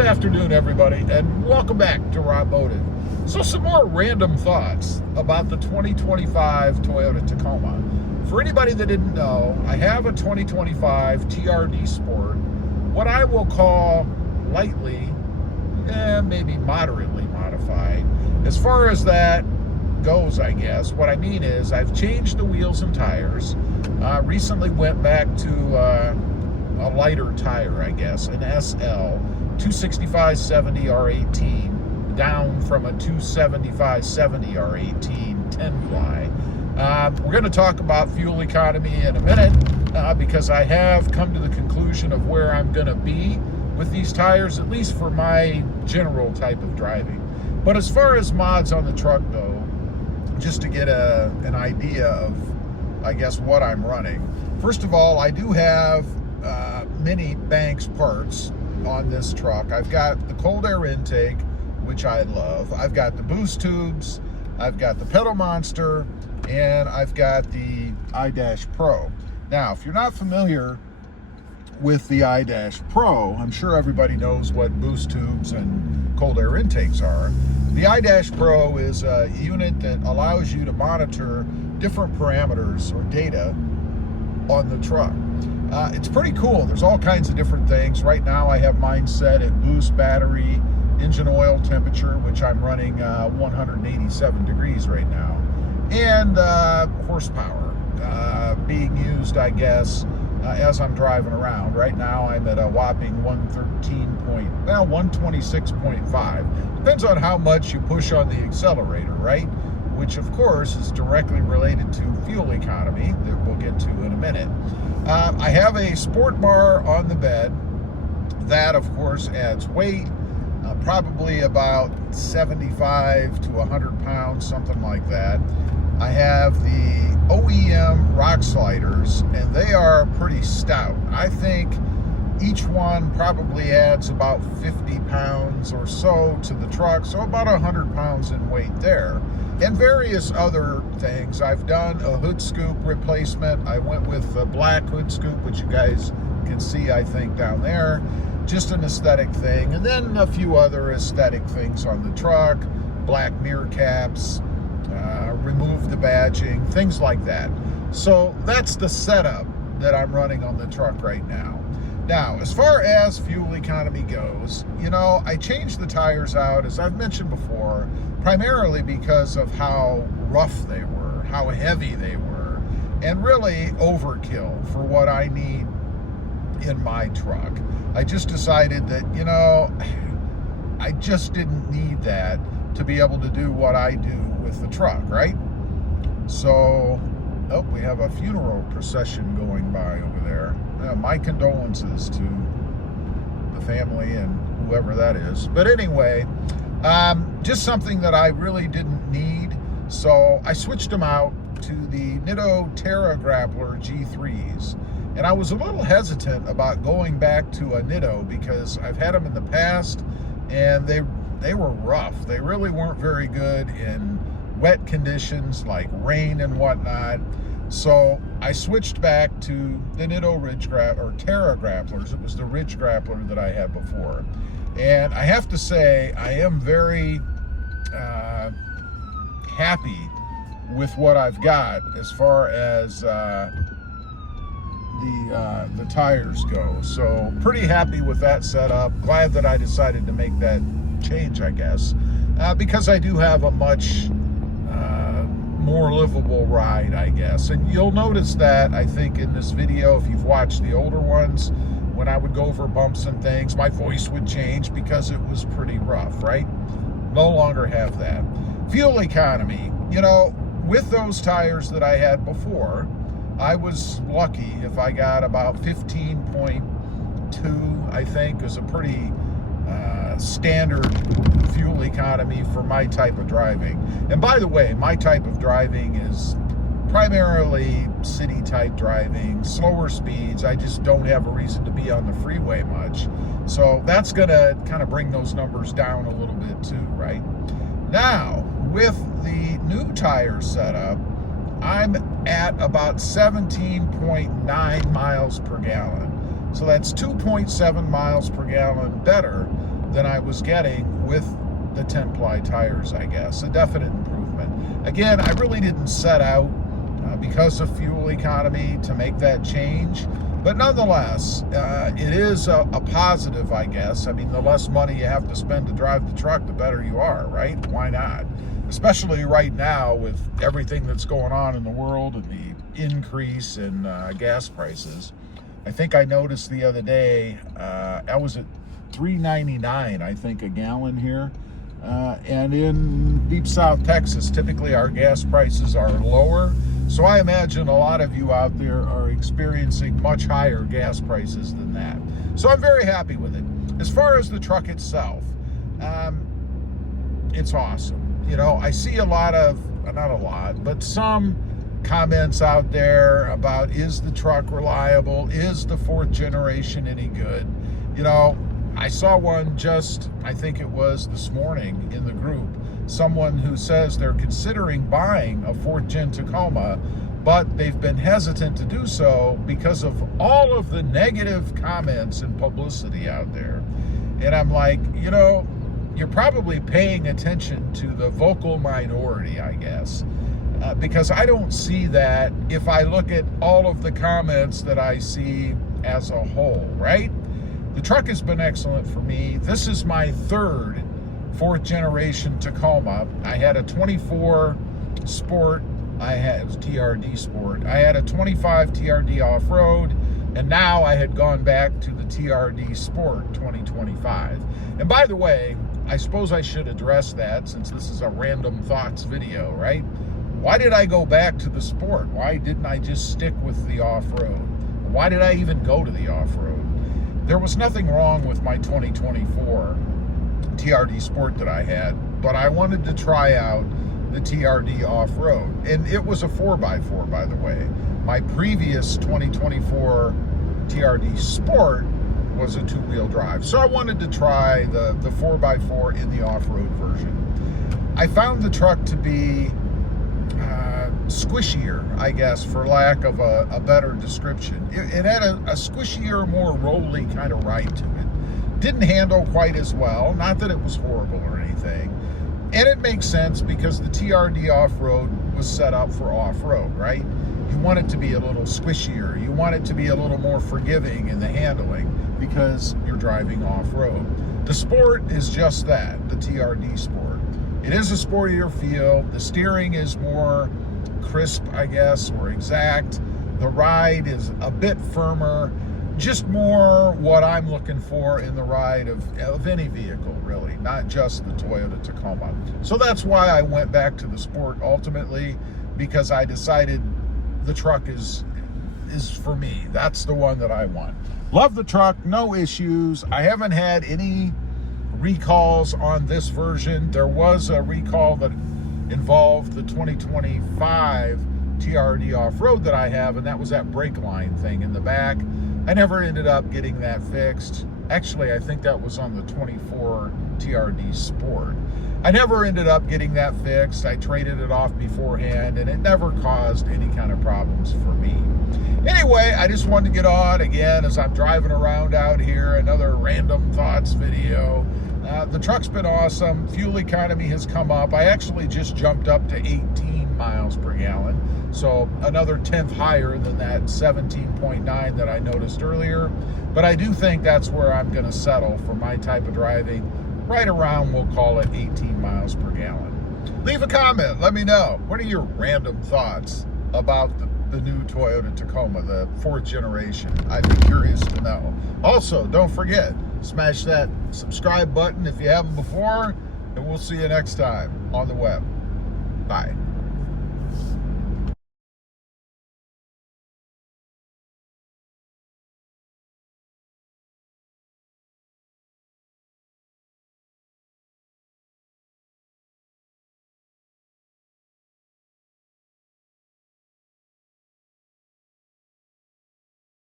Good afternoon, everybody, and welcome back to RobMotive. So some more random thoughts about the 2025 Toyota Tacoma. For anybody that didn't know, I have a 2025 TRD Sport, what I will call lightly, maybe moderately modified. As far as that goes, I guess, what I mean is I've changed the wheels and tires. Recently went back to a lighter tire, I guess, an SL 265/70 R18 down from a 275/70 R18 10 ply. We're going to talk about fuel economy in a minute because I have come to the conclusion of where I'm going to be with these tires, at least for my general type of driving. But as far as mods on the truck go, just to get an idea of, I guess, what I'm running. First of all, I do have many Banks parts on this truck. I've got the cold air intake, which I love. I've got the boost tubes. I've got the pedal monster, and I've got the iDash-Pro. Now, if you're not familiar with the iDash-Pro, I'm sure everybody knows what boost tubes and cold air intakes are. The iDash-Pro is a unit that allows you to monitor different parameters or data on the truck. It's pretty cool. There's all kinds of different things. Right now I have mine set at boost battery, engine oil temperature, which I'm running 187 degrees right now, and horsepower being used, I guess, as I'm driving around. Right now I'm at a whopping 126.5. Depends on how much you push on the accelerator, right? Which of course is directly related to fuel economy that we'll get to in a minute. I have a sport bar on the bed. That of course adds weight, probably about 75 to 100 pounds, something like that. I have the OEM rock sliders, and they are pretty stout. I think each one probably adds about 50 pounds or so to the truck, so about 100 pounds in weight there. And various other things. I've done a hood scoop replacement. I went with the black hood scoop, which you guys can see, I think, down there. Just an aesthetic thing. And then a few other aesthetic things on the truck. Black mirror caps, remove the badging, things like that. So that's the setup that I'm running on the truck right now. Now, as far as fuel economy goes, you know, I changed the tires out, as I've mentioned before, primarily because of how rough they were, how heavy they were, and really overkill for what I need in my truck. I just decided that, you know, I just didn't need that to be able to do what I do with the truck, right? So, oh, we have a funeral procession going by over there. My condolences to the family and whoever that is. But anyway, just something that I really didn't need. So I switched them out to the Nitto Terra Grappler G3s. And I was a little hesitant about going back to a Nitto because I've had them in the past and they were rough. They really weren't very good in wet conditions like rain and whatnot. So I switched back to the Nitto Terra Grapplers. It was the Ridge Grappler that I had before. And I have to say, I am very happy with what I've got as far as the tires go. So pretty happy with that setup. Glad that I decided to make that change, I guess, because I do have a much more livable ride, I guess. And you'll notice that, I think, in this video, if you've watched the older ones, when I would go over bumps and things, my voice would change because it was pretty rough, right? No longer have that. Fuel economy, you know, with those tires that I had before, I was lucky if I got about 15.2, I think, is a pretty standard fuel economy for my type of driving. And by the way, my type of driving is primarily city type driving, slower speeds. I just don't have a reason to be on the freeway much. So that's gonna kind of bring those numbers down a little bit too, right? Now, with the new tire setup, I'm at about 17.9 miles per gallon. So that's 2.7 miles per gallon better than I was getting with the 10-ply tires, I guess. A definite improvement. Again, I really didn't set out because of fuel economy to make that change, but nonetheless, it is a positive, I guess. I mean, the less money you have to spend to drive the truck, the better you are, right? Why not? Especially right now with everything that's going on in the world and the increase in gas prices. I think I noticed the other day, I was at $3.99, I think, a gallon here. And in deep South Texas, typically our gas prices are lower. So I imagine a lot of you out there are experiencing much higher gas prices than that. So I'm very happy with it. As far as the truck itself, it's awesome. You know, I see a lot of, not a lot, but some comments out there about, is the truck reliable? Is the 4th generation any good? You know, I saw one just, I think it was this morning in the group, someone who says they're considering buying a 4th gen Tacoma, but they've been hesitant to do so because of all of the negative comments and publicity out there. And I'm like, you know, you're probably paying attention to the vocal minority, I guess, because I don't see that if I look at all of the comments that I see as a whole, right? The truck has been excellent for me. This is my 3rd 4th generation Tacoma. I had a 24 Sport. It was TRD Sport. I had a 25 TRD off-road, and now I had gone back to the TRD Sport 2025. And by the way, I suppose I should address that since this is a random thoughts video, right? Why did I go back to the Sport? Why didn't I just stick with the off-road? Why did I even go to the off-road? There was nothing wrong with my 2024 TRD Sport that I had, but I wanted to try out the TRD off-road. And it was a 4x4, by the way. My previous 2024 TRD Sport was a 2-wheel drive. So I wanted to try the 4x4 in the off-road version. I found the truck to be squishier, I guess, for lack of a better description. It had a squishier, more rolly kind of ride to it. Didn't handle quite as well, not that it was horrible or anything. And it makes sense because the TRD off-road was set up for off-road, right? You want it to be a little squishier. You want it to be a little more forgiving in the handling because you're driving off-road. The Sport is just that, the TRD Sport. It is a sportier feel. The steering is more crisp, I guess, or exact. The ride is a bit firmer, just more what I'm looking for in the ride of any vehicle, really, not just the Toyota Tacoma. So that's why I went back to the Sport ultimately, because I decided the truck is for me. That's the one that I want. Love the truck, no issues. I haven't had any recalls on this version. There was a recall that involved the 2025 TRD off-road that I have, and that was that brake line thing in the back. I never ended up getting that fixed. Actually, I think that was on the 24 TRD Sport. I never ended up getting that fixed. I traded it off beforehand, and it never caused any kind of problems for me. Anyway, I just wanted to get on again as I'm driving around out here, another random thoughts video. The truck's been awesome. Fuel economy has come up. I actually just jumped up to 18 miles per gallon. So another 10th higher than that 17.9 that I noticed earlier. But I do think that's where I'm going to settle for my type of driving. Right around, we'll call it 18 miles per gallon. Leave a comment. Let me know. What are your random thoughts about the new Toyota Tacoma, the 4th generation? I'd be curious to know. Also, don't forget, smash that subscribe button if you haven't before, and we'll see you next time on the web. Bye.